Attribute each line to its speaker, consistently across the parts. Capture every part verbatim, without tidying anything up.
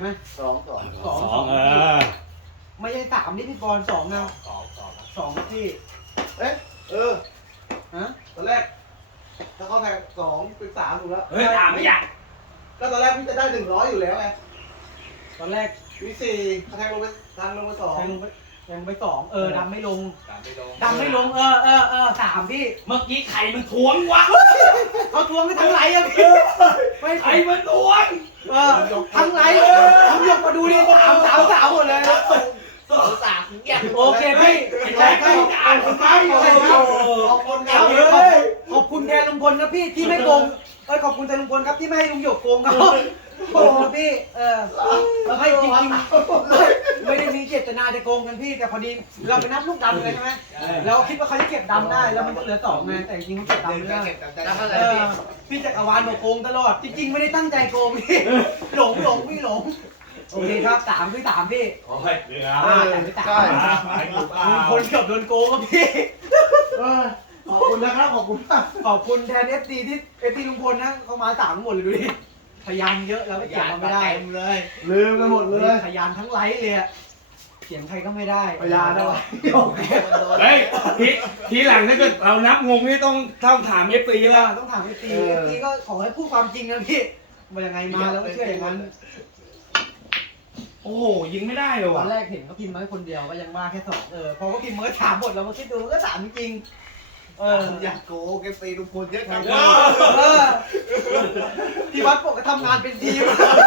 Speaker 1: ช่ไหม
Speaker 2: สองสอง
Speaker 1: สอง
Speaker 3: สองเออ
Speaker 1: ไม่ใช่สามนี่พี่บอลสองนะ
Speaker 2: สองสอง
Speaker 1: สองครับพี่
Speaker 2: เอ๊ะเออ
Speaker 1: ฮะ
Speaker 2: ตอนแรกถ้าเขาแทงสองเป็นสามถูกแล้ว
Speaker 3: เฮ้ยถามไม่อยาก
Speaker 2: ก็ตอนแรกพี่จะได้หนึ่งร้อยอยู่แล้วไง
Speaker 1: ตอนแรก
Speaker 2: มีสี่เขาแทงลงไปทางลงไปสอง
Speaker 1: แทงลงไปแทงลงไปสองเออดำไม่ลง
Speaker 2: สามไม่ลง
Speaker 1: ดำไม่ลงเออเออเออสามพี่
Speaker 3: เมื่อกี้ใครมันทวงวะ
Speaker 1: เขาทวงกันทั้งไหลอะพี่ไม่
Speaker 3: ใครมันทวง
Speaker 1: เออทั้งไหลทั้งหยกมาดูดิสามสามสามหมดเลย
Speaker 2: สองสามแก่
Speaker 1: โอเคพี่
Speaker 3: ใช่ใช่อ่านคนไทย
Speaker 2: ขอบคุณขอบคุณค
Speaker 1: ค
Speaker 2: รั
Speaker 1: รั
Speaker 2: บบ
Speaker 1: ขอบขอบคุณแทนลุงพลครับพี่ที่ไม่โกงเอ้ยขอบคุณแทนลุงพลครับที่ไม่ให้ลุงหยกโกงเขาโกงครับพี่เออเราให้จริงจริงๆไม่ได้มีเจตนาจะโกงกันพี่แต่พอดีเราไปนับลูกดำเลยใช่ไหมเราคิดว่าเขาจะเก็บดำได้แล้วมันก็เหลือสองไงแต่จริงๆเขาเก็บดำไม่ได้ เออพี่จักรวาลบอกโกงตลอดจริงๆไม่ได้ตั้งใจโกงพี่หลงหลงพี่หลงโอเคครับสามพี่สามพี่
Speaker 3: โอ้ยเหลือ
Speaker 1: อ่าแต่พี่สาม
Speaker 2: ใช่
Speaker 3: หมายถึงเปล่า
Speaker 1: ลุงพลเกือบโดนโกงครับพี่
Speaker 2: เออขอบคุณนะครับขอบคุณมาก
Speaker 1: ขอบคุณแทนเอฟซีที่เอฟซีลุงพลนะเขามาสามหมดเลยดูดิพยานเยอะแล้วก็เขียนมาไม่ได้
Speaker 2: เลย ลืมไปหมดเลย
Speaker 1: พยานทั้งไลฟ์เลยอะเขียนใครก็ไม่ได้
Speaker 2: พยานอะไร
Speaker 3: เฮ้ยทีทีหลังถ้าเกิดเรานับงงนี่ต้องต้องถามเอฟซี
Speaker 1: เอ
Speaker 3: แล้ว
Speaker 1: อต้องถามเอฟซีเอฟซีก็ขอให้พูดความจริงนะพี่ว่ายังไงมาแล้วก็เชื่ออย่างนั้น
Speaker 3: โอ้โหยิงไม่ได้เลย
Speaker 1: ตอ
Speaker 3: ว่ะ
Speaker 1: นแรกเห็นเขาพิมพ์มาให้คนเดียวก็ยังว่าแค่สองเออพอเขาพิมพ์มาก็ถามหมดเรามาคิดดูก็ถามจริงๆเออ
Speaker 2: อยากโกงแกตีทุกคนเยอะจัง
Speaker 1: เออที่วัดบอกก็ทำงานเป็นทีม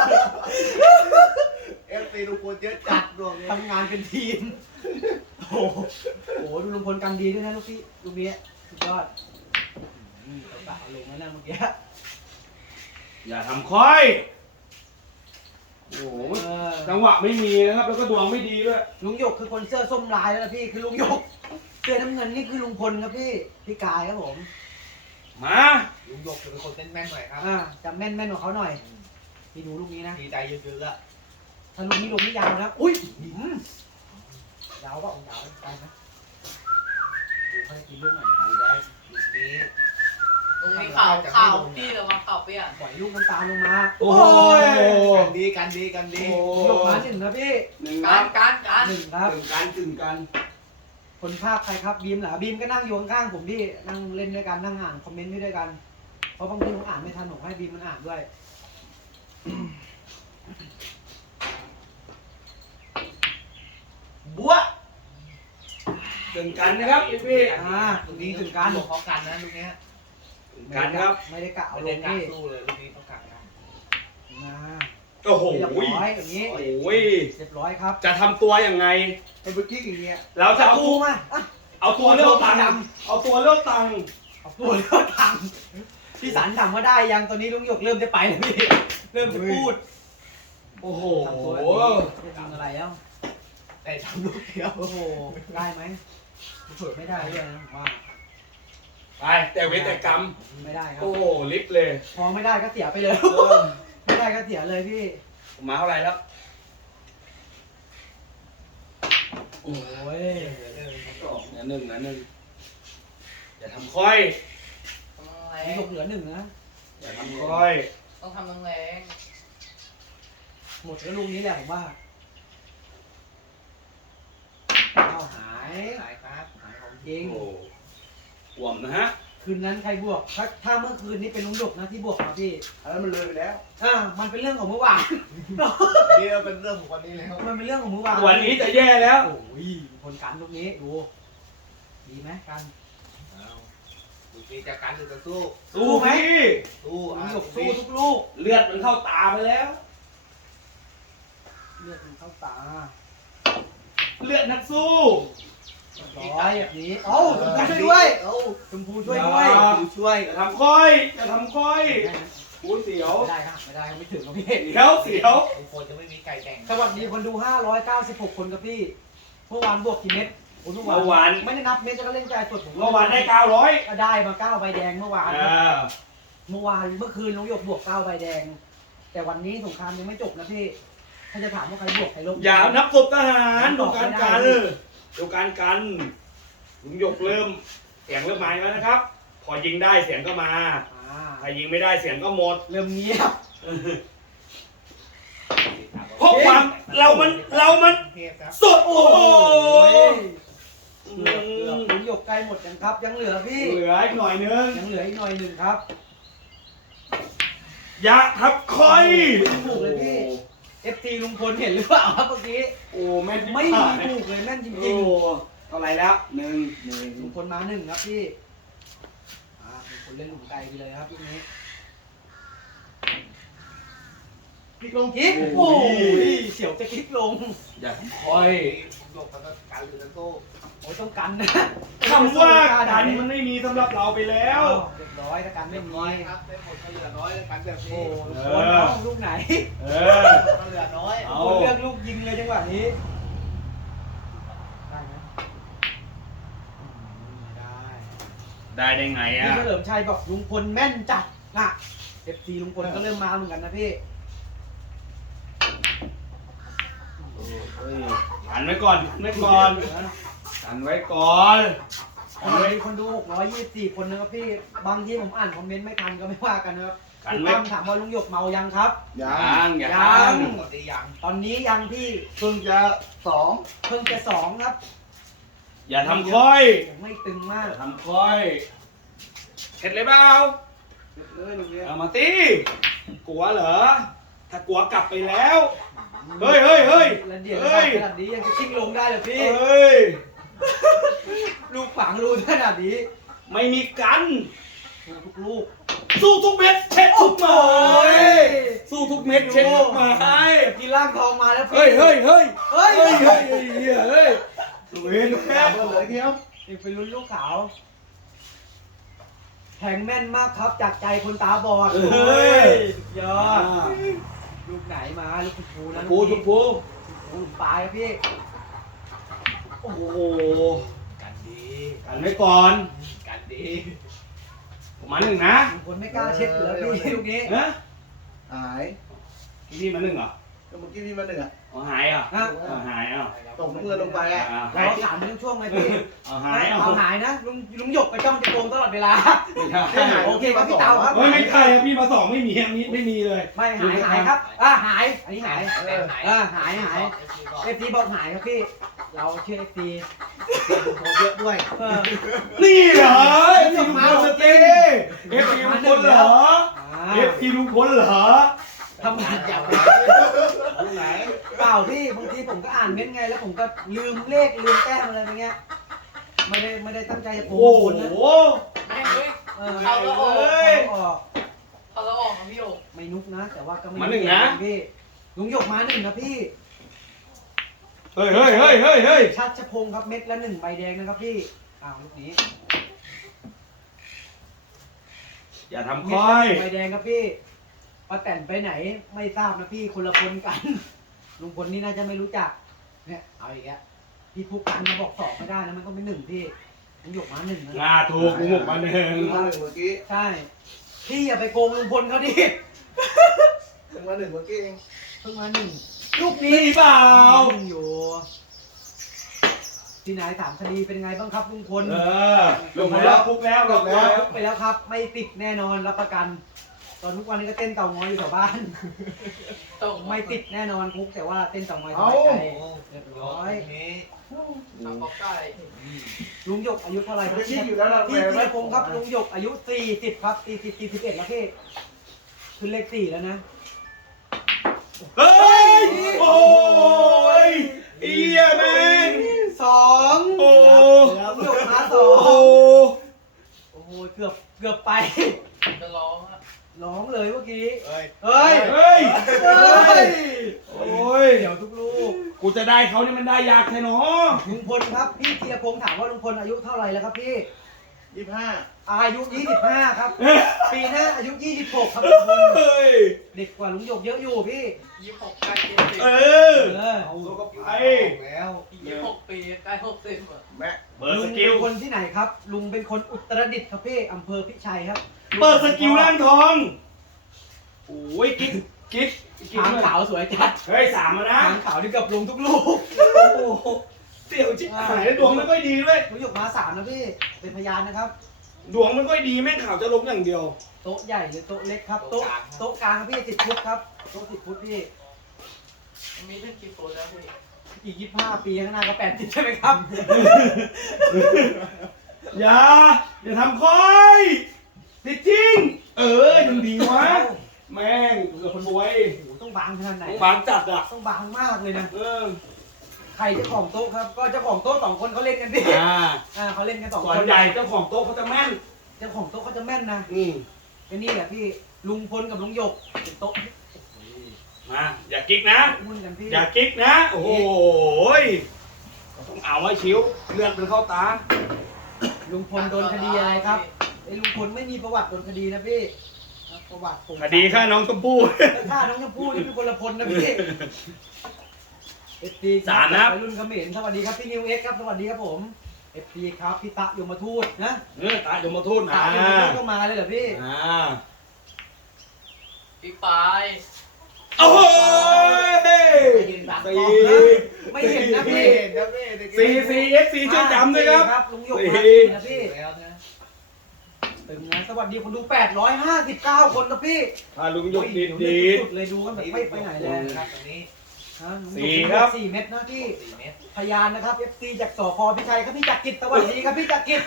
Speaker 2: เอฟตีทุกคนเยอะจัดดวง
Speaker 1: ทำงานเป็นทีมโอ้โหโอ้โหดูลุงพลกันดีด้วยนะลูกพี่ลูกนี้สุดยอดอืมกระเป๋าลงแล้วนะเมื่อกี้
Speaker 3: อย่าทำค่อยโอ้โห
Speaker 1: เออ
Speaker 3: จังหวะไม่มีนะครับแล้วก็ดวงไม่ดีด้วย
Speaker 1: ลุงหยกคือคนเสื้อส้มลายแล้วนะพี่คือลุงหยกเสื้อน้ำเงินนี่คือลุงพลครับพี่พี่กายครับผม
Speaker 3: มา
Speaker 2: ลุงหยกจะเป็นคนเต้นแม่นหน่อยครับ
Speaker 1: อ่าจำแม่นแม่นของเขาหน่อยพี่ดูลูกนี้นะ
Speaker 2: ดีใจเยอะๆอะ
Speaker 1: ถ้าลูกนี้ลงนี่ยาวนะอุ้ยหืมยาวป่ะองยาวได้ไหมดูเขาจะกินลูกหน่อยนะครับ
Speaker 2: ดีได้ลูกนี้
Speaker 4: ตรงนี้ข่าวข่าวพี่ระวังข่าวเปี้ยน
Speaker 1: ปล่อยลูกน้ำตาลลงมา
Speaker 3: โอ้โห
Speaker 2: กันดีกันดีกันดี
Speaker 1: ลงมาหนึ่งนะพี่
Speaker 3: หนึ่ง
Speaker 4: การการการ
Speaker 1: หนึ่งครับ
Speaker 3: ถึงกันถึงกัน
Speaker 1: คนภาคใครครับบีมเหรอบีมก็นั่งอยู่ข้างๆผมที่นั่งเล่นด้วยกันนั่งอ่านคอมเมนต์ด้วยกันเพราะบางทีผมอ่านไม่ทันผมให้บีมมันอ่านด้วย
Speaker 2: บัว
Speaker 3: ถึงกันนะครับพี่พี่
Speaker 1: อ่าตรงนี้ถึงการ
Speaker 2: หลบเขากันนะลูกเนี้ย
Speaker 3: ถึงกันครับ
Speaker 1: ไม่ได้กะเอา
Speaker 2: เอา
Speaker 1: ล
Speaker 2: ล
Speaker 1: ง
Speaker 2: ง
Speaker 1: นี่
Speaker 2: สู้เลยลูกนี้เขากัดกัน
Speaker 1: มา
Speaker 3: โอ้โห
Speaker 1: เรียบร้อยอย่างนี้
Speaker 3: โอ้ย
Speaker 1: เรียบร้อยครับ
Speaker 3: จะทำตัวยังไง
Speaker 2: ไอ้เมื่อกี้อย่างเงี้ย
Speaker 3: เราจะเอา
Speaker 1: ปูมาอ่ะ
Speaker 3: เอาตัวเลือกตังค์เอาตัวเลือกตังค์
Speaker 1: เอาปูเลือกทำพี่สันถามว่าได้ยังตอนนี้ลุงหยกเริ่มจะไปแล้วพี่เริ่มจะพูด
Speaker 3: โอ้โห
Speaker 1: ทำตัวแบบนี้จะทำอะไรแล้ว
Speaker 2: แต่ทำลูกเดียว
Speaker 1: โอ้โหได้ไหมเปิดไม่ได้ด้วยนะผมว่า
Speaker 3: ไปแต่เวทแต่กรรม
Speaker 1: ไม่ได้ครับ
Speaker 3: โอ้โหลิฟต์เลย
Speaker 1: พอไม่ได้ก็เสียไปเลย
Speaker 3: เออ
Speaker 1: ไม่ได้ก็เสียเลยพี่
Speaker 3: ผมมาเท่าไหร่แล้ว
Speaker 1: โอ้ย
Speaker 3: สองอันหนึ่งอันหนึ่งอย่าทำค่อย
Speaker 4: ทำแร
Speaker 1: ลุง
Speaker 4: ง
Speaker 1: หยกเหลือหนึ่งนะ
Speaker 3: อย่าทำค่อย
Speaker 4: ต้องทำแรง
Speaker 1: หมดแล้วลุงนี้แหละผมว่าเอาหาย
Speaker 2: หายครับหายของ
Speaker 1: จริง
Speaker 3: โอ้ห่วมนะฮะ
Speaker 1: คืนนั้นใครบวก ถ้าถ้าเมื่อคืนนี้เป็นลุงหยกนะที่บวกมาพี่
Speaker 2: อันนั้นมันเลยไปแล้ว
Speaker 1: อ่ามันเป็นเรื่องของเมื่อวาน
Speaker 2: นี่เราเป็นเรื่องของวันนี้แล้ว
Speaker 1: มันเป็นเรื่องของเมื่อวาน
Speaker 3: วันนี้จะแย่แล้ว
Speaker 1: โอ้ยคนกันลูกนี้ดูดีไหมกัน
Speaker 2: ลูกนี้จะกันหรือจะสู้
Speaker 3: สู้ไหม
Speaker 2: สู้
Speaker 1: ลุ
Speaker 2: อ่ะ
Speaker 1: งหยกสู้ทุกลูก
Speaker 3: เลือดมันเข้าตาไปแล้ว
Speaker 1: เลือดมันเข้าตา
Speaker 3: เลือดนักสู้
Speaker 1: ร้อยแบบนี้เอ้าชมพูช่วยด้วย
Speaker 2: เอ้า
Speaker 1: ชมพูช่วยด้วย
Speaker 3: อย่า
Speaker 2: ดูช่วย
Speaker 3: อย่าทำค่อยอย่าทำค่อยหูเสียว
Speaker 1: ไม่ได้ครับไม่ได้ครับไม่ถึงครับพี่
Speaker 3: เสียวเสียว
Speaker 2: บางคนจะไม่มีไก่แข่ง
Speaker 1: สวัสดีคนดูห้าร้อยเก้าสิบหกคนครับพี่เมื่อวานบวกกี่เม็ดโอ้เมื่อ
Speaker 3: เมื่อวาน
Speaker 1: ไม่ได้นับเม็ดจะก็เล่นใจสดผม
Speaker 3: เมื่อวานได้เก้าร้อย
Speaker 1: ก็ได้มาเก้าใบแดงเมื่อวาน
Speaker 3: อ่า
Speaker 1: เมื่อวานเมื่อคืนลุงหยกบวกเก้าใบแดง แต่วันนี้สงครามยังไม่จบนะพี่ถ้าจะถามว่าใครบวกใครลบ
Speaker 3: อย่านับศพทหารดูการกันดูการกันลุงหยกเริ่มเสียงเริ่มมาแล้วนะครับ พอยิงได้เสียงก็มา
Speaker 1: อ่า
Speaker 3: ถ้ายิงไม่ได้เสียงก็หมด
Speaker 1: เริ่มเงียบ
Speaker 3: โอ้เรามันเรามัน
Speaker 2: เทพครับ
Speaker 3: สุดโอ้โห
Speaker 1: เกือบเกือบลุงหยกใกล้หมดยังครับ ยังเหลือพี่
Speaker 3: เหลืออีกหน่อยนึง
Speaker 1: ยังเหลืออีกหน่อยหนึ่งครับ
Speaker 3: อย่าทับคอย
Speaker 1: ถูกเลยพี่ เอฟซีลุงพลเห็นหรือเปล่าครับเมื่อกี้
Speaker 3: โอ้แม่น
Speaker 1: ไม่มีถูกเลยแม่นจ
Speaker 3: โอ้
Speaker 1: ริง
Speaker 3: เท่าไหรแล้วหนึ่งหนึ่ง
Speaker 1: ๆลุงพลมาหนึ่งครับพี่อ่าลุงพลเล่นหลุมไกลไปเลยครับทีนี้
Speaker 2: พลิกลง
Speaker 1: คลิกโอ้ยเสียวจะคลิกลง
Speaker 3: อย่าทับคอย
Speaker 2: ผมหลบมันก็กันหรือตะโก้
Speaker 1: โอ้ยต้องกันนะ
Speaker 3: คำว่ากันมันไม่มีสำหรับเราไปแล้ว
Speaker 1: เรียบร้อยถ้ากันไม่มี
Speaker 2: น้อยครับได้หมดก็เหลือน้อยกันแบบ
Speaker 1: โอ้
Speaker 2: นี้
Speaker 1: ลุงพลเอาลูกไหน
Speaker 3: เออ
Speaker 2: ก็เหลือน้อย
Speaker 3: เอา
Speaker 1: ลุงพลเลือกลูกยิงเลยจังหวะนี้ได้ไหมอืมได้
Speaker 3: ได้ได้ไง
Speaker 1: พี่
Speaker 3: อ่ะ
Speaker 1: เฉลิมชัยบอกลุงพลแม่นจัดนะเอฟซีลุงพลก็เริ่มมาเหมือนกันนะพี่
Speaker 3: เฮ้ยหันไว้ก่อนหันไว้ก่อนหันไว้ก่อนหันไว้
Speaker 1: มีคนดูหกร้อยยี่สิบสี่คนนะครับพี่ บางทีผมอ่านคอมเมนต์ไม่ทันก็ไม่ว่ากันนะครับ
Speaker 3: หัน
Speaker 1: คุณ
Speaker 3: ไว้
Speaker 1: ตั้มถามว่าลุงหยกเมายังครับ
Speaker 3: ยังอย่า
Speaker 1: ยั
Speaker 3: ยัง
Speaker 1: ง
Speaker 2: ปกติยัง
Speaker 1: ตอนนี้ยังพี่
Speaker 2: เพิ่งจะสอง
Speaker 1: เพิ่งจะสองครับ
Speaker 3: อย่าทำค่อย
Speaker 1: ยังไม่ตึงมา
Speaker 3: อก ย่าทำค่อยเข็ดเลยเปล่า
Speaker 2: เลยลุงเนี้ย
Speaker 3: เอามาตีกลัวเหรอ ถ้ากลัวกลับไปแล้ว เฮ้ยเฮ้ยเฮ้ย
Speaker 1: แล้วเดี๋ยว
Speaker 3: เฮ้ย
Speaker 1: ขนาดนี้ยังจะชิงลงได้เหรอพี่
Speaker 3: เฮ้ย
Speaker 1: ลูกฝังรูขนาดนี้
Speaker 3: ไม่มีกัน
Speaker 1: ถูกทุกลูก
Speaker 3: สู้ทุกเม็ดเช็ดทุกไม้
Speaker 1: โอ้ย
Speaker 3: สู้ทุกเม็ดเช็ดทุกไม้
Speaker 1: กินล่างทองมาแล้วพี่
Speaker 3: เฮ้ยเฮ้ยเฮ้ย
Speaker 1: เฮ้ย
Speaker 3: เฮ้ยเฮ้ยเฮ้ยเฮ้ยเฮ้ยเว้น
Speaker 2: แม่เหลือเที่ยว
Speaker 1: นี่เป็นรุ่นลูกขาวแทงแม่นมากครับจากใจคนตาบอด
Speaker 3: เฮ้ย
Speaker 1: สุดยอดลูกไหนมาลูกภูนะ
Speaker 3: พูทุกพู
Speaker 1: ลูกปลายครับพี่
Speaker 3: โอ้โห
Speaker 2: กันดี
Speaker 3: กันไว้ก่อน
Speaker 2: กันดี
Speaker 3: ผมมาหนึ่งนะ
Speaker 1: ลุงพลไม่กล้าเช็ดเหลือพี่ลูกนี้
Speaker 3: นะ
Speaker 2: หาย
Speaker 3: พี่พี่มาหนึ่งเหรอ
Speaker 2: ก็เมื่อกี้พี่มาหนึ่งอ่ะ
Speaker 3: อ๋อหายเหรอ
Speaker 1: ฮะ
Speaker 3: อ๋อหายอ่ะ
Speaker 2: ตกน้ำเงินลงไปอ่ะ
Speaker 3: อ่า
Speaker 1: เรา
Speaker 3: หาย
Speaker 1: ถามเรื่องช่วงไหมพี่
Speaker 3: เอาหายเอา
Speaker 1: เอาหายนะลุงลุงหยกไปจ้องจะโกงตลอดเวลา
Speaker 3: ไม่ใช่
Speaker 1: โอเคครับพี่เตาครับ
Speaker 3: เฮ้ยไม่ใช่ครับพี่มาสองไม่มีอันนี้ไม่มีเลย
Speaker 1: ไม่หายหายครับอ่าหายอันนี้หาย
Speaker 2: เออ
Speaker 1: เออหายหายเอฟซีบอกหายครับพี่ เราเชื่อเอฟซี
Speaker 2: ดูโพเยอะด้วย
Speaker 1: เออ
Speaker 3: นี่เหรอเอฟซีลุงพลสเต้เอฟซีลุงพลเหรอ
Speaker 1: อ่า
Speaker 3: เอฟซีลุงพลเหรอ
Speaker 1: ทำงานจับ
Speaker 2: ลูกไหน
Speaker 1: เปล่าพี่บางทีผมก็อ่านเม้นต์ไงแล้วผมก็ลืมเลขลืมแต้มอะไรอย่างเงี้ยไม่ได้ไม่ได้ตั้งใจจะโก
Speaker 3: โอ้
Speaker 1: ง
Speaker 3: โห
Speaker 1: คนนะ
Speaker 4: ไม่เฮ้ย
Speaker 1: เออ
Speaker 4: เอาแล้วออก
Speaker 1: เอาออก
Speaker 4: เอาแล้วออกครับพี่โอ
Speaker 1: ไม่นุกนะ แต่ว่าก็ไม่
Speaker 3: มาหนึ่งนะ
Speaker 1: พี่ลุงหยกมาหนึ่งนะพี่
Speaker 3: เฮ้ยเฮ้ยเฮ้ยเฮ้ยเฮ้ย
Speaker 1: ชัดชพงศ์ครับเม็ดละหนึ่งใบแดงนะครับพี่อ้าวลูกนี้
Speaker 3: อย่าทำ
Speaker 1: เม็ด
Speaker 3: ค่อ
Speaker 1: ละห
Speaker 3: ย
Speaker 1: นึ่งใบแดงครับพี่ป้าแตนไปไหนไม่ทราบนะพี่คนละคนกัน ลุงพลนี่น่าจะไม่รู้จักเนี่ยเอาอีกแล้วพี่พุกกันมาบอกสองไม่ได้นะมันต้องเป็นหนึ่งพี่ลุงหยกมาหนึ่งนะ
Speaker 3: งาถูกกูหมกมาหนึ่ง
Speaker 2: มาหนึ่งเมื่อกี้
Speaker 1: ใช่พี่อย่าไปโกงลุงพลเขาดิ
Speaker 2: เพิ่งมาหนึ่งเมื่อกี้เอง
Speaker 1: เพิ่งมาหนึ่งลูกนี้
Speaker 3: นี่เปล่า
Speaker 1: ยังอยู่พี่นายถามคดีเป็นไงบ้างครับลุงพล
Speaker 3: เออลงแล้วพุกแล้วลงแล้ว
Speaker 1: ยกไปแล้วครับ ไม่ติดแน่นอนรับประกัน ตอนทุกวันนี้ก็เต้นเต่างอยอยู่แถวบ้าน
Speaker 4: ตก
Speaker 1: ไม่ติดแน่นอนคุกแต่ว่าเต้นเต่างอยส
Speaker 2: เอ้า
Speaker 1: บายใจเรียบร้อย
Speaker 2: นี้
Speaker 4: ทำปอกไก่
Speaker 1: ลุงหยกอายุเท่าไหร่ครับ
Speaker 2: ไม่ใช่อยู่แล้วเรา
Speaker 1: พี่
Speaker 2: แปล
Speaker 1: ธี
Speaker 2: ว่าร
Speaker 1: พงศ์ครับลุงหยกอายุสี่สิบครับสี่สิบสี่สิบเอ็ดแล้วพี่ขึ้นเลขสี่แล้วนะ
Speaker 3: เฮ้ยโอ้ยเอียแม่ง
Speaker 1: สอง
Speaker 3: โอ้
Speaker 1: ลุงหยกมาสอ
Speaker 3: โอ้
Speaker 1: งโอ้โหเกือบเกือบไป
Speaker 4: จะร้องอะ
Speaker 1: ร้องเลยเมื่อกี้
Speaker 2: เอ้ย
Speaker 1: เฮ้ย
Speaker 3: เฮ้ย
Speaker 1: เฮ้ย
Speaker 3: โอ้ย
Speaker 1: เดี๋ยวทุกลูก
Speaker 3: กูจะได้เขานี่มันได้ยากแค่เนาะ
Speaker 1: ลุงพลครับพี่ธีรพงศ์ถามว่าลุงพลอายุเท่าไหร่แล้วครับพี่
Speaker 2: ยี่สิบห้า
Speaker 1: อายุยี่สิบห้าครับ ปีหน้าอายุยี่สิบหกครับลุงพล
Speaker 3: เฮ้ย
Speaker 1: เด็กกว่าลุงหยกเยอะอยู่พี่
Speaker 4: ยี่สิบหกใกล้เจ็ดสิบ
Speaker 3: เออ
Speaker 1: เออ
Speaker 3: เอาตัวก็ไป
Speaker 2: แล้ว
Speaker 4: ยี่สิบหกปีใกล้หกสิบอะ
Speaker 2: แม่
Speaker 3: เปิด
Speaker 1: ลุ
Speaker 3: ส
Speaker 1: ง
Speaker 3: กิ
Speaker 1: เป็
Speaker 3: ล
Speaker 1: นคนที่ไหนครับ ลุงเป็นคนอุตรดิตถ์ครับพี่อำเภอพิชัยครับ
Speaker 3: เปิดสกิลร่างทองโอ้ยกิ๊กกิ๊กกิ๊ก
Speaker 1: หางขาวสวยจัด
Speaker 3: เฮ้ยสามแล้วนะ
Speaker 1: หางขาวที่กับลุงทุกลูก
Speaker 3: โอ้โหเสี่ยวจิ๋หายแล้วดวงไม่ค่อยดีด้วย
Speaker 1: ลุงหยกมาสามนะพี่เป็นพยานนะครับ
Speaker 3: ดวงไม่ค่อยดีแม่งข่าวจะลงอย่างเดียว
Speaker 1: โต๊ะใหญ่หรือโต๊ะเล็กครับโต๊ะโต๊ะกลางครับพี่สิบฟุตครับโต๊ะสิบฟุตพี่
Speaker 4: ยังมีเรื่องคลิปโฟนแล้วพี่
Speaker 1: อีกยี่สิบห้าปีข้างหน้าก็แปดสิบใช่ไหมครับ
Speaker 3: อย่าอย่าทำค่อยติดจริง เออยังดีวะแม่งเกือบคนรวย
Speaker 1: โอ้โหต้องบางขนาดไหน
Speaker 3: ต้องบางจัดอ่ะ
Speaker 1: ต้องบางมากเลยนะ
Speaker 3: เออ
Speaker 1: ใครเจ้าของโต๊ะครับก็เจ้าของโต๊ะสองคนเขาเล่นกันพี่
Speaker 3: อ่า
Speaker 1: อ่าเขาเล่นกันสอง
Speaker 3: ส่
Speaker 1: ค
Speaker 3: วน
Speaker 1: น
Speaker 3: ใหญ่เจ้าของโต๊ะเขาจะแม่น
Speaker 1: เจ้าของโต๊ะเขาจะแม่นนะ
Speaker 3: อืม
Speaker 1: ก็นี่แหละพี่ลุงพลกับลุงหยกเป็นโต๊ะ
Speaker 3: มาอย่ากิ๊กนะ
Speaker 1: หุ้นกันพี่
Speaker 3: อย่ากิ๊กนะ โอ้โหยต้องเอาไว้ชิวเลือดมันเข้าตา
Speaker 1: ลุงพลโดนคดีอะไรครับไอ้ลุงพลไม่มีประวัติโดนคดีนะพี่ประวัติผม
Speaker 3: คดีฆ่าน้องชมพู่
Speaker 1: ฆ่าน้องชมพู่นี่เป็นคนละพลนะพี่เอฟซี
Speaker 3: สามนะครับ
Speaker 1: วัยรุ่นเขมรสวัสดีครับพี่นิวเอ็กซ์ครับสวัสดีครับผมเอฟซีครับพี่ตะยมทูตนะ
Speaker 3: เออตาดมมาทูต
Speaker 1: ตะ
Speaker 3: มาย
Speaker 1: มทูตก็มาเลยเหรอพี่
Speaker 3: อ่า
Speaker 4: พี่ปาย
Speaker 3: โอ้ย
Speaker 2: ยืนบัง
Speaker 3: สี่
Speaker 2: กล้อง
Speaker 1: ไม่เห็นนะพี่
Speaker 2: เห็นนะพี่
Speaker 3: สี่สี่เอฟซีช่วยจำด้วยครับ
Speaker 1: ลุงหยก
Speaker 3: สี่
Speaker 1: มาสี่นะพี่
Speaker 2: แล้วนะ
Speaker 1: ตึงนะสวัสดีคนดูแปดร้อยห้าสิบเก้าคนครับพี่
Speaker 3: พาลุงยกดี
Speaker 1: โอ้
Speaker 3: ดี
Speaker 1: ยสุดเลยดูกันแบบไม่ไปไหนเลย
Speaker 2: นะครับตรงนี้
Speaker 1: ฮะลุงหยก
Speaker 3: สี่ครับ
Speaker 1: สี่เม็ดนะพี่
Speaker 2: สี่เมตร
Speaker 1: พยานนะครับ เอฟ ซี จากสพพิชัยครับพี่จักริดสวัสดีครับพี่จักริด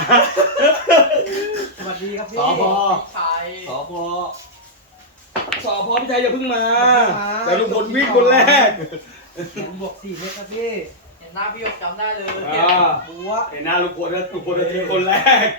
Speaker 1: สวัสดีครับพี่
Speaker 3: สพ
Speaker 4: พี่ชาย
Speaker 3: สพสพพี่ชัยอย่าเพิ่งมา
Speaker 1: มา
Speaker 3: แต่ลุงพลวิ่งคนแรก
Speaker 1: เขียนบวกสี่เม็ดครับพี่
Speaker 4: เห็นหน้าพี่หยกจำได้เลย
Speaker 3: อ่า
Speaker 1: บัว
Speaker 3: เห็นหน้าลุงพลแล้วลุงพลจะทิ้งคนแรก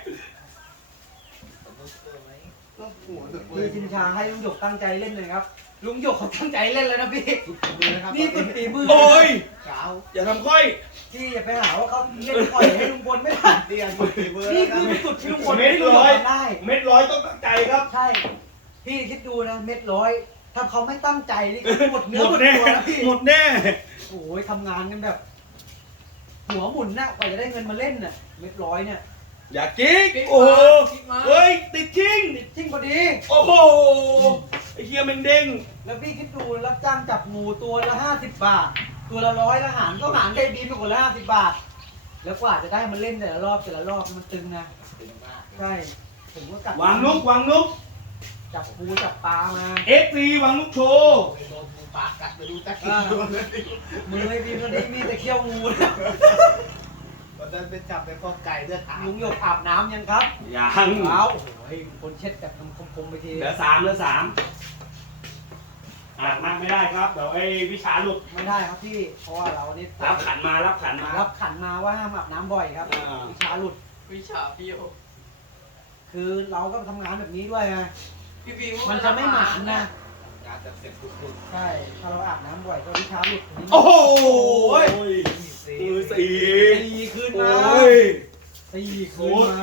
Speaker 2: ก็หัวตึกเล
Speaker 1: พี่
Speaker 2: ย
Speaker 1: ชินชาให้ลุงหยกตั้งใจเล่นหน่อยครับลุงหยกเขาตั้งใจเล่นแล้วนะพี่
Speaker 2: นะครับ
Speaker 1: นี่สุดฝีมือ
Speaker 3: โอ้ย
Speaker 2: เช้า
Speaker 3: อย่าทำค่อย
Speaker 1: พี่อย่าไปหาว่าเขาเล่นปล่อยให้ลุงพลไม่ผ่าน
Speaker 2: เรียนสุดฝีมือ
Speaker 1: นี่
Speaker 2: แล้ว
Speaker 1: คือ
Speaker 2: นะ
Speaker 1: สุดที่ลุงพล
Speaker 3: เม็ด
Speaker 1: ที่ลุงหย
Speaker 3: ร้
Speaker 1: ก
Speaker 3: อย
Speaker 1: ทำได้
Speaker 3: เม็ดร้อยต้องตั้งใจครับ
Speaker 1: ใช่ พี่คิดดูนะเม็ดร้อยถ้าเขาไม่ตั้งใจนี่เขาหมดเนื้อ
Speaker 3: ห
Speaker 1: ห
Speaker 3: ม
Speaker 1: ม
Speaker 3: ด
Speaker 1: ด
Speaker 3: แน่
Speaker 1: ตัวนะพี่
Speaker 3: หมดแน่
Speaker 1: โอ้ยทำงานกันแบบ หัวหมุนน่ะกว่าจะได้เงินมาเล่นน่ะเม็ดร้อยเนี่ย
Speaker 3: อย่ากิ๊ก
Speaker 4: พี่
Speaker 3: โอ้โห
Speaker 4: พี่มา
Speaker 3: เฮ้ยติดจริง
Speaker 1: ติดจริงพอดี
Speaker 3: โอ้โหไอ้เฮียแมันเด้ง
Speaker 1: แล้วพี่คิดดูรับจ้างจับงูตัวละห้าสิบบาท ตัวละร้อยละหารก็หารได้บีมไปคนละห้าสิบบาท แล้วกว่าจะได้มันเล่นแต่ละรอบแต่ละรอบมันตึงนะ
Speaker 2: ตึงมาก
Speaker 1: ใช่ผมก็กลับ
Speaker 3: วางนุกวางนุก
Speaker 1: จับปูจับปลามา
Speaker 3: เอฟซีวางนุกโชว์
Speaker 2: โดนงูปากกัดไปดูตะกี้โดนเลย
Speaker 1: มือไอ้บีมตอนนี้มีแต่เขี้ยวงูนะ
Speaker 2: ตอนนั้นไปจับไปฟอกไก่เลือดอาบ
Speaker 1: ลุงหยกอาบน้ำยังครับ
Speaker 3: ยัง
Speaker 1: เท้าโอ้โหคนเช็ดแบบน้ำคมๆไปที
Speaker 3: เหลือสามเหลือสามอ่ะนั่งไม่ได้ครับเดี๋ยวไอ้วิชาหลุด
Speaker 1: ไม่ได้ครับพี่ เพราะว่าเรานี่
Speaker 3: รับขันมารับขันมา
Speaker 1: รับขันมาว่าห้ามอาบน้ำบ่อยครับ
Speaker 3: อ่า
Speaker 1: วิชาหลุด
Speaker 4: วิชาพี่หยก
Speaker 1: คือเราก็ทำงานแบบนี้ด้วยไง
Speaker 4: พี่บิว
Speaker 1: มันจะไม่หมานนะ
Speaker 2: งานจะเสร็จทุก
Speaker 1: ใช่ ถ้าเราอาบน้ำบ่อยก็วิชาหลุด
Speaker 3: โอ้โห
Speaker 2: ๆ
Speaker 3: มือ
Speaker 2: สี่
Speaker 3: สี่
Speaker 1: ตีคืน
Speaker 3: โอ
Speaker 1: มา
Speaker 3: ้ย
Speaker 1: ตีคืนมา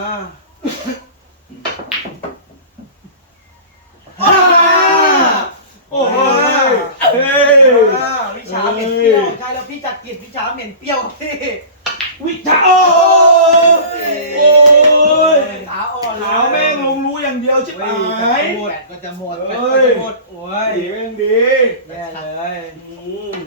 Speaker 3: อ้าโอ้โหเฮ้ย
Speaker 1: อ่าวิชาเหม็นเปรี้ยวใช่แล้วพี่จัดกิจวิชาเหม็นเปรี้ยวครับพี่
Speaker 3: วิชาโอ้โอ้ย
Speaker 1: ขาอ่อน
Speaker 3: ขาวแม่งลงรู้อย่างเดียวใช่ไหม
Speaker 2: แบตก็จะหมด
Speaker 3: เฮ้
Speaker 1: โอ้
Speaker 3: ย
Speaker 1: ยหมดโอ้ย
Speaker 3: สีแม่งดี
Speaker 1: แย่เลย
Speaker 3: อืม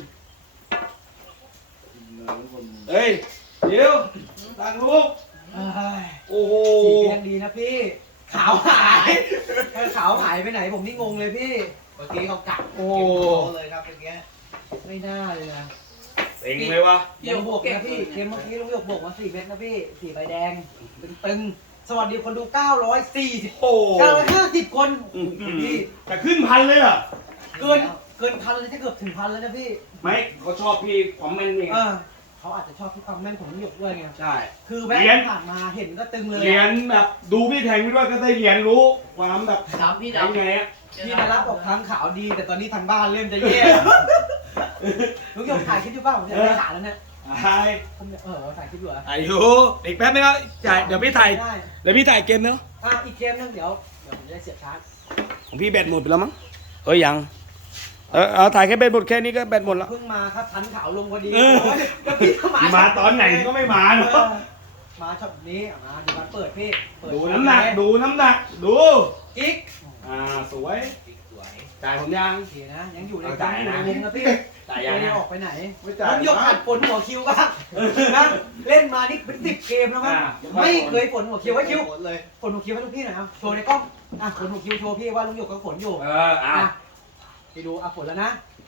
Speaker 3: เฮ้ยเดี๋ยวตั้งลูก
Speaker 1: เอ้ย
Speaker 3: โอ้โห
Speaker 1: สีก็ยังดีนะพี่ ขาวหายเออขาวหายไปไหนผมนี่งงเลยพี่
Speaker 2: เมื่อกี้เขากัด
Speaker 3: โอ้
Speaker 2: เก็บโตเลยครับเป็นไง
Speaker 1: ไม่น่าเลยนะ
Speaker 3: เซ็งเลยวะ
Speaker 1: ยังบวกนะพี่เกมเมื่อกี้ลุงหยกบวกมาสี่เม็ดนะพี่สี่ใบแดง ตึงๆ สวัสดีคนดูเก้าร้อยสี่สิบ
Speaker 3: โอ้
Speaker 1: เก้าร้อยห้าสิบคน
Speaker 3: อืมอืม
Speaker 1: พี่
Speaker 3: แต่ขึ้นพันเลยเหรอ
Speaker 1: เกินเกินพันเลยจะเกือบถึงพันแล้วนะพี่
Speaker 3: ไม่เขาชอบพี่ความแม่นนี่
Speaker 1: เออเขาอาจจะชอบที่ความแม่นของลุงหยกด้วยไง
Speaker 3: ใช่
Speaker 1: คือแวะ
Speaker 3: เรียน
Speaker 1: ผ่านมาเห็นก็ตึงเลย
Speaker 3: เรียนแบบดูพี่แทงไปด้วยก็ได้เรียนรู้ความแบบ
Speaker 4: ดำพี่
Speaker 3: ยัง
Speaker 4: ดำ
Speaker 3: ไงอะ
Speaker 1: พี่นรับบอกทางขาวดี แต่ตอนนี้ทางบ้านเริ่มจะแย่ลุงหยกถ่ายคลิปอยู่เปล่าผมจะได้ขาแล้วเนี่ย
Speaker 3: ใช่
Speaker 1: ผมเนี่ยเออถ่ายคลิปอยู่เหรอ
Speaker 3: อายุอีกแป๊บนึงครับจ่ายเดี๋ยวพี่ถ่าย
Speaker 1: ได้
Speaker 3: เดี๋ยวพี่ถ่ายเกมเนาะ
Speaker 1: อ่ะอีกเกมนึงเดี๋ยวเดี๋ยวผมจะได้เสียบชาร์จ
Speaker 3: ของพี่แบตหมดไปแล้วมั้งเอ้ยยังเออเอาถ่ายแค่แบตหมดแค่นี้ก็แบตหมดแล้ว
Speaker 1: เพิ่งมาครับทันขาวลงพอดี
Speaker 3: เออ
Speaker 1: โอ้ยแล้วพี่ก็มา
Speaker 3: มาตอนไหนก็ไม่มาเนาะ
Speaker 1: เออมาช็อตนี้อ่ะมาดูมันเปิดพี่เปิ
Speaker 3: ดูน้ำหนักดูน้ำหนักดู
Speaker 1: จิ๊ก
Speaker 3: อ่าสวย
Speaker 2: สวย
Speaker 3: จ่ายผมยัง
Speaker 1: โอเคนะยังอยู่ใน
Speaker 3: เอาจ่ายนะ
Speaker 1: วงนะพี่
Speaker 3: จ่าย
Speaker 1: ยั
Speaker 3: ยัง
Speaker 1: ไม่
Speaker 3: นะ
Speaker 1: ออกไปไหน
Speaker 2: ไม่จ่าย
Speaker 1: ผมยกขัดฝนหัวคิวบ้างนะเล่นมานี่เป็นสิบเกมแล้วมั้ง
Speaker 3: อ่า
Speaker 1: ไม่เคยฝนหัวคิวไว้คิว
Speaker 2: หมดเลย
Speaker 1: ฝนหัวคิวให้ลูกพี่หน่อยครับโชว์ในกล้องอ่ะฝนหัวคิวโชว์พี่ว่าลุงหยกกับฝนอยู่
Speaker 3: เออเอา
Speaker 1: อ่ะไปดูอ่ะฝนแล้วนะ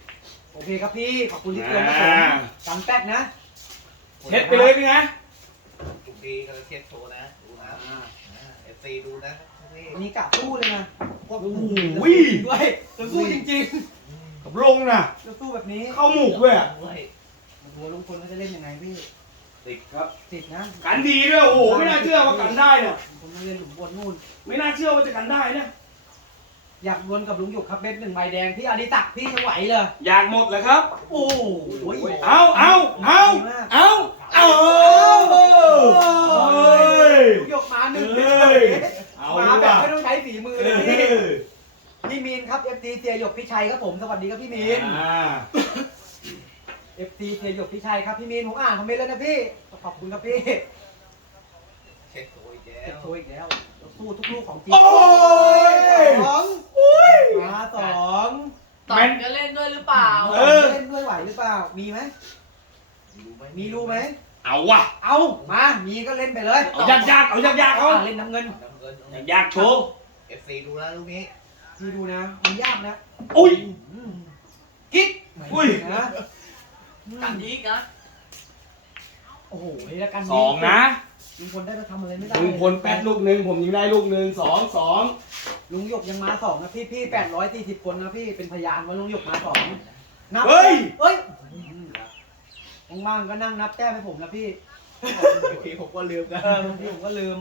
Speaker 1: โอเคครับพี่ขอบคุณที่เตือนนะผม
Speaker 3: อ่า
Speaker 1: กันแป๊บนะ
Speaker 3: เช็ดไปเลยพี่นะ
Speaker 2: ทุกทีก็จะเช็ดโชว์นะดูนะเอฟซีดูนะนี่
Speaker 1: วันนี้กะสู้เลยนะ
Speaker 3: โอ้โห
Speaker 1: ด้วยจะสู้จริง
Speaker 3: กับลงน่ะ
Speaker 1: ๆจะสู้แบบนี้
Speaker 3: เข้าหมูกด้วยอ่ะ
Speaker 2: ด้วย
Speaker 1: หัวลุงพลเขาจะเล่นยังไงพี่
Speaker 2: ติด
Speaker 3: ครับ
Speaker 1: ติดนะ
Speaker 3: กันดีด้วยโอ้โหไม่น่าเชื่อว่ากันได้เนี่ย
Speaker 1: ผมต้องเล่นหลุมบนนู่น
Speaker 3: ไม่น่าเชื่อว่าจะกันได้เนี่ย
Speaker 1: อยากดวลกับลุงหยกครับเบ็ดหนึ่งใบแดงพี่อดิศักดิ์พี่ยังไหวเลย
Speaker 3: อยากหมดเลยครับ
Speaker 1: โอ้โห
Speaker 3: เอาเอาเอาเอาเอาเฮ้ย
Speaker 1: ลุงหยกมาหนึ่ง
Speaker 3: เฮ้ยเอา
Speaker 1: มา
Speaker 3: ดีก
Speaker 1: แบบ
Speaker 3: ว่า
Speaker 1: ไม่ต้องใช้ฝีมือ
Speaker 3: เอ
Speaker 1: เลยพี่
Speaker 3: อ
Speaker 1: พี่มีนครับ เอฟ ซี เตียหยกพี่ชัยครับผมสวัสดีครับพี่มีน
Speaker 3: อ่า
Speaker 1: เอฟ ซี เตียหยกพี่ชัยครับพี่มีนผมอ่านคอมเมนต์แล้วนะพี่ขอบคุณครับพี่
Speaker 2: เช็ดโชว์อีกแล้
Speaker 1: เก็บ
Speaker 2: ว
Speaker 1: โชว์อีกแล้วเราสู้ทุกลูกของจริง
Speaker 3: โอ้ย
Speaker 1: สอง
Speaker 3: โอ้ย
Speaker 1: มาสอง
Speaker 4: ตอนก็เล่นด้วยหรือเปล่า
Speaker 3: เออ
Speaker 1: เล่นด้วยไหวหรือเปล่ามีไหม
Speaker 2: รู้ไหม
Speaker 1: มีรู้ไหม
Speaker 3: เอาว่ะ
Speaker 1: เอามามีก็เล่นไปเลย
Speaker 3: เอายากๆเอายากๆเอา
Speaker 1: อ่ะเล่นน้ำเงิน
Speaker 2: น้ำเงิน
Speaker 3: ยากๆโชว์
Speaker 2: เอฟซีดูนะลูกนี้
Speaker 1: พี่ดูนะมันยากนะ
Speaker 3: อุ้ย
Speaker 1: อืมกิ๊ก
Speaker 3: อุ้ย
Speaker 1: นะ
Speaker 4: กันอีกนะ
Speaker 1: โอ้โหแล้วกัน
Speaker 3: สองนะ
Speaker 1: ลุงพลได้มาทำอะไรไม่ได้
Speaker 3: ลุงพลแปดลูกหนึ่งผมยิงได้ลูกหนึ่งสองสอง
Speaker 1: ลุงหยกยังมาสองนะพี่พี่แปดร้อยสี่สิบคนนะพี่เป็นพยานว่าลุงหยกมาสองนับ
Speaker 3: เฮ้ย
Speaker 1: เฮ้ยว่างๆก็นั่งนับแต้มให้ผมนะพี่
Speaker 2: บางทีผมก็ลืมนะ
Speaker 1: เออบางทีผมก็ลืม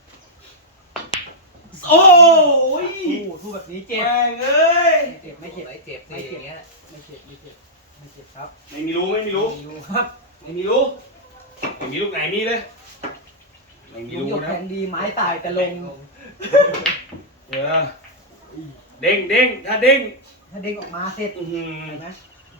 Speaker 3: โอ้ย
Speaker 1: โอ้สู้แบบนี้เจ็บ
Speaker 3: แม่งเอ้ย
Speaker 1: ไม่เจ็บไม่เจ็บ
Speaker 2: ไหนเจ็บสิอย่างเงี้ย
Speaker 1: ไม่เจ็บไม่เจ็บไม่เจ็บครับ
Speaker 3: ไม่มีรู้ไม่มีรู้
Speaker 1: ไม่รู้ครับ
Speaker 3: ไม่มีรู้ไม่มีลูกไหนมีเลยไม่มี
Speaker 1: ลุง
Speaker 3: รู้
Speaker 1: หยก
Speaker 3: นะ
Speaker 1: แทงดีไม้ตายแต่ลง
Speaker 3: เออเด้งเด้งถ้าเด้ง
Speaker 1: ถ้าเด้งออกมาเสร็จ
Speaker 3: อื้อหือ
Speaker 1: เห็นไหม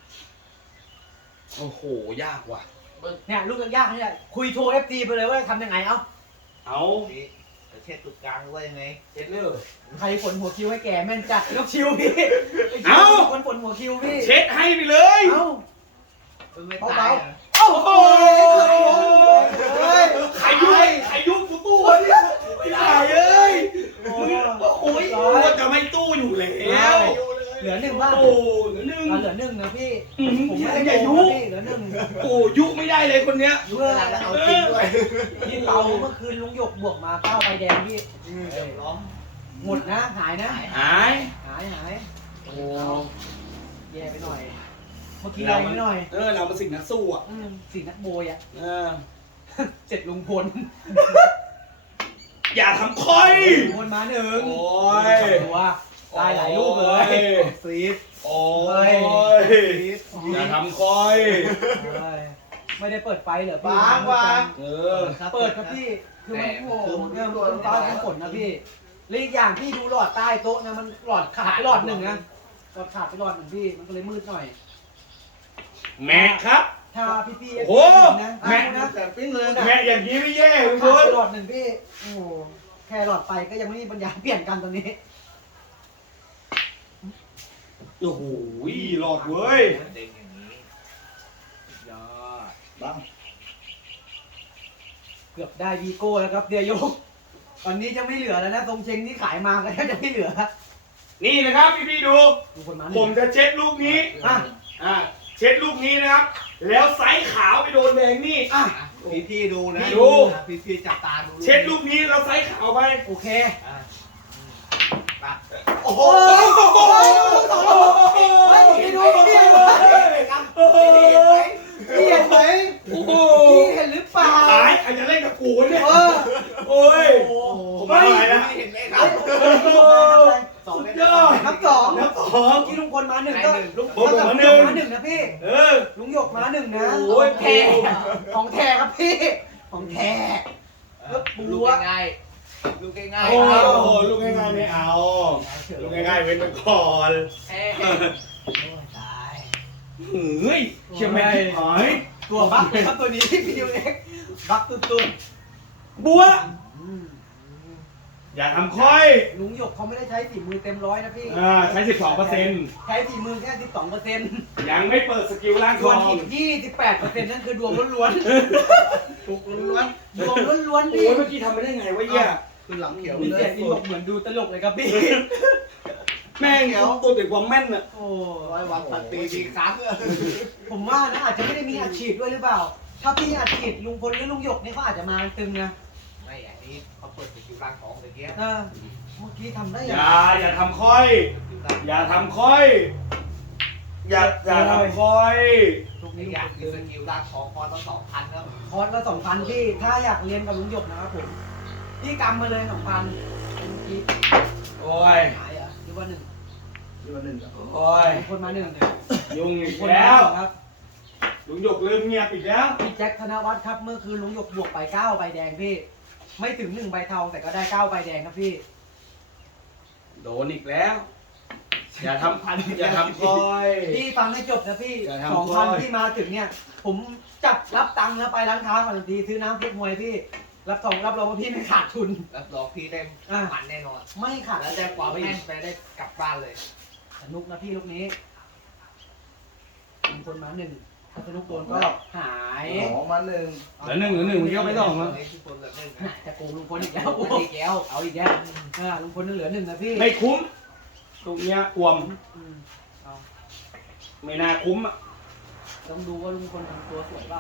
Speaker 3: โอ้โหยากว่ะ
Speaker 1: เนี่ยลูกยากๆเนี่ยคุยโชว์เอฟซีไปเลยว่าทำยังไงเอ้า
Speaker 3: เอา
Speaker 2: นี่จะเช็ดจุดกลางหรือว่ายังไง
Speaker 3: เช็ดเลย
Speaker 1: ใครฝนหัวคิวให้แกแม่นจัดยกชิวพี่
Speaker 3: เอ้า
Speaker 1: คนฝนหัวคิวพี่
Speaker 3: เช็ดให้ไปเลย
Speaker 1: เอ้า
Speaker 2: มันไม่
Speaker 1: เบาๆ
Speaker 2: ตายเหรอ
Speaker 1: โอ้โห
Speaker 3: เฮ้ยใครยุบใครยุบกูตู้วะเนี่ยไม่ได้เอ้ย
Speaker 1: โอ้
Speaker 3: โอ้โหมันจะไม่ตู้อยู่แล้ว
Speaker 1: เหลือหนึ่งบ้าง
Speaker 3: โอ้เหลือหนึ่ง
Speaker 1: เอาเหลือหนึ่งนะพี่
Speaker 3: อื้อหือ
Speaker 1: ผมไม่ได้
Speaker 3: อย่า
Speaker 1: โก
Speaker 3: ยุ
Speaker 1: งนะพี่เหลือหนึ่ง
Speaker 3: โอ้ยุไม่ได้เลยคนเนี้ย
Speaker 2: ยุ่งเวลาแล้วเอาจริงด้วย
Speaker 1: พี่เปาเมื่อคืนลุงหยกบวกมาเก้าใบแดงพี่
Speaker 2: เดี๋ยวร้อง
Speaker 1: หมดนะหายนะ
Speaker 3: หาย
Speaker 1: หายหาย
Speaker 3: โอ้
Speaker 1: แย่ไปหน่อย เมื่อกี้แรงไปหน่อย
Speaker 3: เออเราเป็นสิ่งนักสู้อ่ะ
Speaker 1: อืมสีนักโบยอ่ะ
Speaker 3: เออ
Speaker 1: เจ็ดลุงพล
Speaker 3: อย่าทำค่อย
Speaker 1: ลุงพลมาหนึ่ง
Speaker 3: โอ้ย
Speaker 1: ตัวได้หลายลูกเลย
Speaker 3: โอ้ย
Speaker 1: ซีด
Speaker 3: โอ้ย
Speaker 1: ซีด
Speaker 3: อย่าทำค่อย
Speaker 1: เอ้ยไม่ได้เปิดไฟเหรอพี่
Speaker 2: วางวาง
Speaker 3: เออ
Speaker 1: เปิดครับพี่คือมันโอ้โหเนี่ยมันฟ้าเป็นฝนนะพี่และอีกอย่างพี่ดูหลอดใต้โต๊ะนะมันหลอดขาดไปหลอดหนึ่งนะหลอดขาดไปหลอดหนึ่งพี่มันก็เลยมืดหน่อย
Speaker 3: แม่ครับ
Speaker 1: ถ้าพี่พี่
Speaker 3: โอ้โห
Speaker 1: นะ
Speaker 3: แม่
Speaker 1: แม่นะ
Speaker 2: แต่ปิ้งเลยนะ
Speaker 3: แม่อย่างนี้ไม่แย่ทุกค
Speaker 1: ขาด
Speaker 3: น
Speaker 1: ไปหลอดหนึ่งพี่โอ้โหแค่หลอดไปก็ยังไม่มีปัญญาเปลี่ยนกันตอนนี้
Speaker 3: โอ้โหหลอดเว้ย
Speaker 2: เด้งอย่างนี้ยอด
Speaker 3: บัง
Speaker 1: เกือบได้วีโก้แล้วครับเดียโยกตอนนี้จะไม่เหลือแล้วนะตรงเชงที่ขายมาก็แทบจะไม่เหลือ
Speaker 3: นี่นะครับพี่พี่ๆดู
Speaker 1: ดูคนมาห
Speaker 3: ผ
Speaker 1: นึ่
Speaker 3: ม
Speaker 1: ง
Speaker 3: จะเช็ดลูกนี้
Speaker 1: อ่ะ
Speaker 3: อ่าเช็ดลูกนี้นะครับ แล้วไซส์ขาวไปโดนแดงนี่
Speaker 1: อ่ะ
Speaker 2: พี่พี่ๆดูนะ
Speaker 3: ดู
Speaker 2: พี่พี่ๆจับตาดู
Speaker 3: เช็ดลูกนี้แล้วไซส์ขาวไป
Speaker 1: โอเค
Speaker 2: อ่ะตัด
Speaker 3: โอ้โห
Speaker 1: เฮ้ยพี่ดูพี่เห็นไหมพี่เห็นไหม
Speaker 3: โอ้โห
Speaker 1: พี่เห็นหรือเปล่า
Speaker 3: ขายใครจะเล่นกับกูวะเนี่ย
Speaker 1: เออ
Speaker 3: โอ้ย
Speaker 1: โอ้
Speaker 3: ผมเอาอะไรนะ
Speaker 2: ไม่เห็นไหมค
Speaker 1: เฮ้
Speaker 2: รับ
Speaker 1: ย
Speaker 2: สอง
Speaker 3: สุ
Speaker 2: เม็
Speaker 3: ด
Speaker 2: ด
Speaker 3: ยอด
Speaker 1: นับสอง
Speaker 3: นับสอง
Speaker 1: เมื่อกี้ลุงพลมาหนึ่งก็ลุง
Speaker 3: ผมมาหนึ่ง
Speaker 1: มาหนึ่งนะพี่
Speaker 3: เออ
Speaker 1: ลุงหยกมาหนึ่งนะ
Speaker 3: โอ้ย
Speaker 1: ของแท้ของแท้ครับพี่ของแท้แล้วปู
Speaker 2: ลูก
Speaker 1: อะ
Speaker 2: ง่ายๆลูกง่าย
Speaker 3: โอ้
Speaker 2: ๆ
Speaker 3: โหลูกง่ายๆไม่เอา ลูกง่ายๆเว้นไปก่อน
Speaker 4: เอ้ย
Speaker 2: ตาย
Speaker 3: เฮ้ยเชี่ยแม่งชิบหาย
Speaker 1: ตัวบั๊กครับตัวนี้พี่ยูเอ็กบั๊กตุ้น
Speaker 3: บัว
Speaker 1: ๆอืม
Speaker 3: อย่าทำค่อย
Speaker 1: ลุงหยกเขาไม่ได้ใช้ฝีมือเต็มร้อยนะพี่
Speaker 3: อ่าใช้สิบสองเปอร์เซ็นต์
Speaker 1: ใช้ฝีมือแค่สิบสองเปอร์เซ็นต์
Speaker 3: ยังไม่เปิดสกิลล่างท
Speaker 1: ส่ว
Speaker 3: อน ง
Speaker 1: อีกยี่สิบแปดเปอร์เซ็นต์นั่นคือดวงล้วน
Speaker 2: ถูกล้วน
Speaker 1: ๆดวงล้วนๆ
Speaker 3: โอ้
Speaker 1: พี่
Speaker 3: ยเมื่อกี้ทำไปได้ไงวะเหี้ย
Speaker 2: ๆคือหลังเขียว
Speaker 1: มี
Speaker 2: เล
Speaker 1: เสีย
Speaker 2: ย
Speaker 1: งอินบอกเหมือนดูตลกเลยครับพี่
Speaker 3: แม่งเขาตัวเด็กความแม่นอ่ะ
Speaker 1: โอ้
Speaker 2: ร้อยวันพันปีมีครั้ง
Speaker 1: ผมว่านะอาจจะไม่ได้มีอัดฉีดด้วยหรือเปล่า ถ้าพี่อัดฉีดลุงพลหรือลุงหยกนี่เขาอาจจะมาตึงนะ
Speaker 2: ไม่อันนี้เขาเปิดสกิลร่างของตะเกียบ
Speaker 1: เออเมื่อกี้ทำได้
Speaker 3: อ
Speaker 1: ยัง
Speaker 3: ย่าอย่าทำค่อย อย่าทำค่อย อย่าอย่าทำค่อย
Speaker 1: ลูก
Speaker 2: ไม่
Speaker 1: นี้
Speaker 2: อยากมีสกิลร่างของพอตั้งสองพันแล้ว
Speaker 1: คอร์สละสองพันพี่ ถ้าอยากเรียนกับลุงหยกนะครับผมพี่กำมาเลยสองพันเมื่อกี้
Speaker 3: โอ้ย
Speaker 1: หายเหรอหรือว่าหนึ่ง
Speaker 3: โอ้ย
Speaker 1: ลุงพลมาหนึ่ง
Speaker 3: ยุ่งอีก
Speaker 1: คน
Speaker 3: แล้ว
Speaker 1: ครับ
Speaker 3: ลุงหยกลืมเงียบอีกแล้ว
Speaker 1: พี่แจ็คธนวัฒน์ครับเมื่อคืนลุงหยกบวกไปเก้าใบแดงพี่ ไม่ถึงหนึ่งใบทองแต่ก็ได้เก้าใบแดงครับพี่
Speaker 3: โดนอีกแล้ว อย่าทำพันอย่าทำค่อย
Speaker 1: พี่ฟังให้จบนะพี่
Speaker 3: อย่าทำ
Speaker 1: สองพัน
Speaker 3: ค่อย
Speaker 1: ที่มาถึงเนี่ย ผมจับรับตังค์แล้วไปร้านค้าก่อนทันทีซื้อน้ำพริกมวยพี่ รับสองรับรองว่าพี่ไม่ขาดทุน
Speaker 2: รับรองพี่ได้
Speaker 1: อ่ะ
Speaker 2: พันแน่นอน
Speaker 1: ไม่ขาด
Speaker 2: แล้วได้ความแม่นไปได้กลับบ้านเลย
Speaker 1: สนุกนะพี่ลูกนี้มีคนมาหนึ่งถ้าสนุกโดนก็หาย
Speaker 5: สองมาหนึ่ง
Speaker 3: เหลือหนึ่งเหลือหนึ่งเที่ยวไม่ต้องแล้ว
Speaker 2: นี่คือคนละหนึ่ง
Speaker 1: อ่ะ
Speaker 2: นะ
Speaker 1: จะโกงลุงพลอีกแล้ว
Speaker 2: โอ้ยแก้ว
Speaker 1: เอาอีกแล้วอ่าลุงพลยังเหลือหนึ่งนะพี่
Speaker 3: ไม่คุ้มตรงเนี้ยอ่วม
Speaker 1: อืมเอา
Speaker 3: ไม่น่าคุ้มอ่ะ
Speaker 1: ต้องดูว่าลุงพลทำตัวสวยเปล่า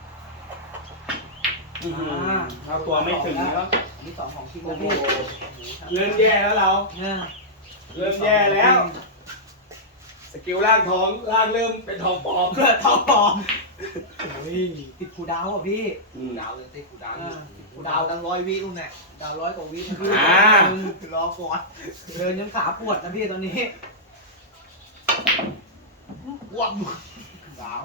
Speaker 3: อื้อหือเอาตัวไม่ถึงแล้ว
Speaker 1: อันนี้สองของจริง
Speaker 3: โอ้
Speaker 1: นะ
Speaker 3: โห
Speaker 1: พี่
Speaker 3: เริ่มแย่แล้วเรา
Speaker 1: เนี่ย
Speaker 3: เริ่มแย่แล้ว สกิลร่างทองร่างเริ่มเป็นทองปลอม
Speaker 1: เกิดทองปลอมโอ้ยติดคูดาวอ่ะพี่
Speaker 3: อืม
Speaker 2: ดาวเลยติกูดาว
Speaker 1: อ่า
Speaker 2: กูดาวตั้งร้อยวินู่นแน่
Speaker 1: ดาวร้อยกว่าวินะพี่
Speaker 3: อ่า
Speaker 2: รอก่อน
Speaker 1: เดินยังขาปวดนะพี่ตอนนี้
Speaker 2: ว้าวดาว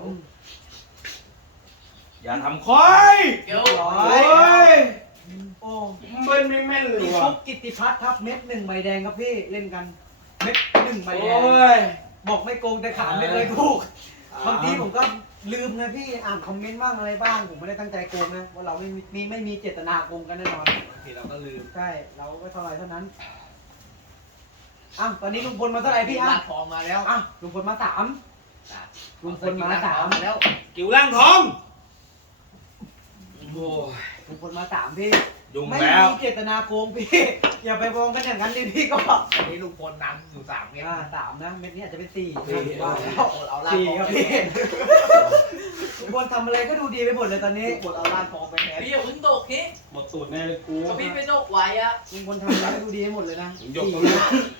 Speaker 3: อย่าทำค่อย
Speaker 4: เดี๋ยว
Speaker 1: ร้อ
Speaker 3: โอ้
Speaker 1: ย
Speaker 3: ย
Speaker 1: โอ้
Speaker 3: เบิ้ลไม่แม่นเลย
Speaker 1: พี่
Speaker 3: ว่ะ
Speaker 1: ฟุกกิตติพัฒน์ครับเม็ดหนึ่งใบแดงครับพี่เล่นกัน เม็ดหนึ่งใบ
Speaker 3: โอ้
Speaker 1: แดง
Speaker 3: ย
Speaker 1: บอกไม่โกงแต่ขานไม่เคยถูกบางทีผมก็ลืมนะพี่อ่านคอมเมนต์บ้างอะไรบ้างผมไม่ได้ตั้งใจโกงนะว่าเราไม่มีไม่มีเจตนาโกงกันแน่นอน
Speaker 2: บางทีเราก็ลืม
Speaker 1: ใช่เราก็เท่าไรเท่านั้นอ่ะตอนนี้ลุงพลมาเท่าไหร่พี่อ่ะ
Speaker 2: ลาดทองมาแล้ว
Speaker 1: อ่ะลุงพลมาสามลุงพลมาสาม
Speaker 2: แล้ว
Speaker 3: กิวร่างทองโอ้ย
Speaker 1: ลุงพลมาสามพี่
Speaker 3: ยุ่ง
Speaker 1: ไม่
Speaker 3: แล้ว
Speaker 1: มีเจตนาโกงพี่ อย่าไปมองกันอย่างนั้นดิพี่ก็
Speaker 2: อันนี้ลุงพลนำอยู่สามเมตร
Speaker 1: อ่าสามนะเม็ดนี้อาจจะเป็นสี่
Speaker 3: สี่
Speaker 1: นะว่าแล้ว
Speaker 2: เอาลาด
Speaker 1: สี่
Speaker 2: ทอง
Speaker 1: ครับ
Speaker 2: ไป
Speaker 1: พี่
Speaker 2: แทน
Speaker 1: ลุงพลทำอะไรก็ดูดีไปหมดเลยตอนนี้
Speaker 2: ลุงพลเอาลาดทองไปแทน
Speaker 4: พี่อย่าเพิ่งตกนี่
Speaker 3: หมดสูตรแน่เลยกู
Speaker 4: ก็พี่ไปตกไว้อะ
Speaker 1: ลุงพลทำอะไรก็ดูดีไปหมดเลยนะ
Speaker 3: ยก
Speaker 1: สี่
Speaker 3: ตรงนี้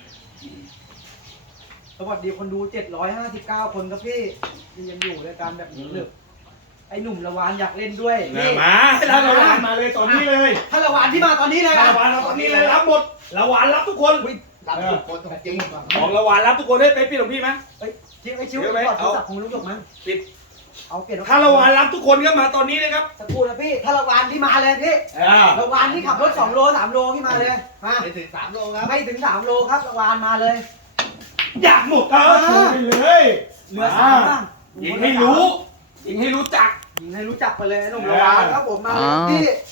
Speaker 1: สวัสดีคนดูเจ็ดร้อยห้าสิบเก้าคนครับพี่ที่ยังอยู่ด้วยกันแบบนี้เลยไอ้หนุ่มละวานอยากเล่นด้วย
Speaker 3: นะ
Speaker 1: พี่
Speaker 3: มาถ้าละวานมาเลยตอนนี้เลย
Speaker 1: ถ้าละวานที่มาตอนนี้เลย
Speaker 3: ถ้า
Speaker 1: อ่ะ
Speaker 3: ละวานมาตอนนี้เลยรับหมดละวานรับทุกคน
Speaker 2: รับทุกคนจริง
Speaker 3: ของละวานรับทุกคนได้ไปปิดของพี่ไหม
Speaker 1: เฮ้ยชิวไอ้ชิว
Speaker 3: เดี๋ยวไป
Speaker 1: กอดโทร
Speaker 3: เอา
Speaker 1: ศัพท์ของลุงหยกมั้ง
Speaker 3: ปิด
Speaker 1: เอาเปลี่ยน
Speaker 3: ถ้าละวานรับทุกคนก็มาตอนนี้เลยครับ
Speaker 1: สักครู่นะพี่ถ้าละวานที่มาเลยพี่
Speaker 3: อ่า
Speaker 1: ละวานที่ขับรถสองโลสามโลที่มาเลยมา
Speaker 2: ไปถึงสามโลครับ
Speaker 1: ไม่ถึงสามโลครับละวานมาเลย
Speaker 3: อยากหมดเออถูกไปเลย
Speaker 1: เหลือสามบ้าง
Speaker 3: ยิงให้รู้ยิงให้รู้จัก
Speaker 1: ยิงให้รู้จักไปเลยไอ้หนุ่มละวานครับผมมาเลยพี่